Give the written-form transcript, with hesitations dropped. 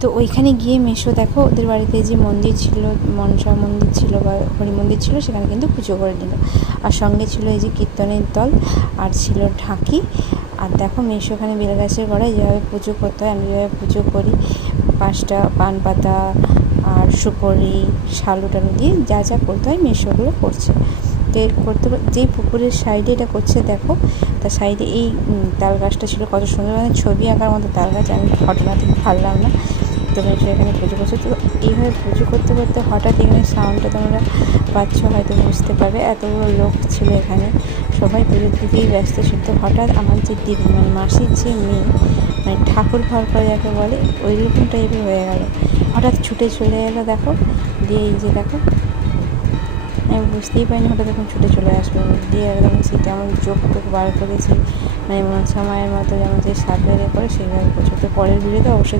তো ওইখানে গিয়ে মেসো দেখো ওদের বাড়িতে যে মন্দির ছিল, মনসা মন্দির ছিল বা হরি মন্দির ছিল, সেখানে কিন্তু পুজো করে নিল। আর সঙ্গে ছিল এই যে কীর্তনের দল, আর ছিল ঢাকি। আর দেখো মেসো ওখানে বেলগাছের গোড়ায় যেভাবে পুজো করতে হয়, আমি যেভাবে পুজো করি, 5টা পান পাতা আর সুপারি শালু টালু দিয়ে যা যা করতে হয় মেসোগুলো করছে। তো করতে যেই পুকুরের সাইডে এটা করছে দেখো, তার সাইডে এই তাল গাছটা ছিল, কত সুন্দর মানে ছবি আঁকার মতো তাল গাছ। আমি ঘটনা থেকে পারলাম না, তো মেসো এখানে পুজো করছে। তো এইভাবে পুজো করতে করতে হঠাৎ এখানে সাউন্ডটা তোমরা পাচ্ছ, হয়তো বুঝতে পারবে। এতগুলো লোক ছিল এখানে, সবাই পুজোর দিকেই ব্যস্ত ছিল। তো হঠাৎ আমার যে দিদি মানে মাসির যে মেয়ে, মানে ঠাকুর ঘর করে যাকে বলে, ওই রকম টাইপের হয়ে গেল, হঠাৎ ছুটে চলে এলো দেখো। দিয়ে এই যে দেখো, আমি বুঝতেই পারিনি হঠাৎ এখন ছুটে চলে আসবে, দিয়ে একদম সে কেমন চোখ টোক বার করেছি, মানে মনসা মায়ের মতো যেমন যে সাপ বেরিয়ে পড়ে সেইভাবে করছে। তো পরের ভিডিওতে অবশ্যই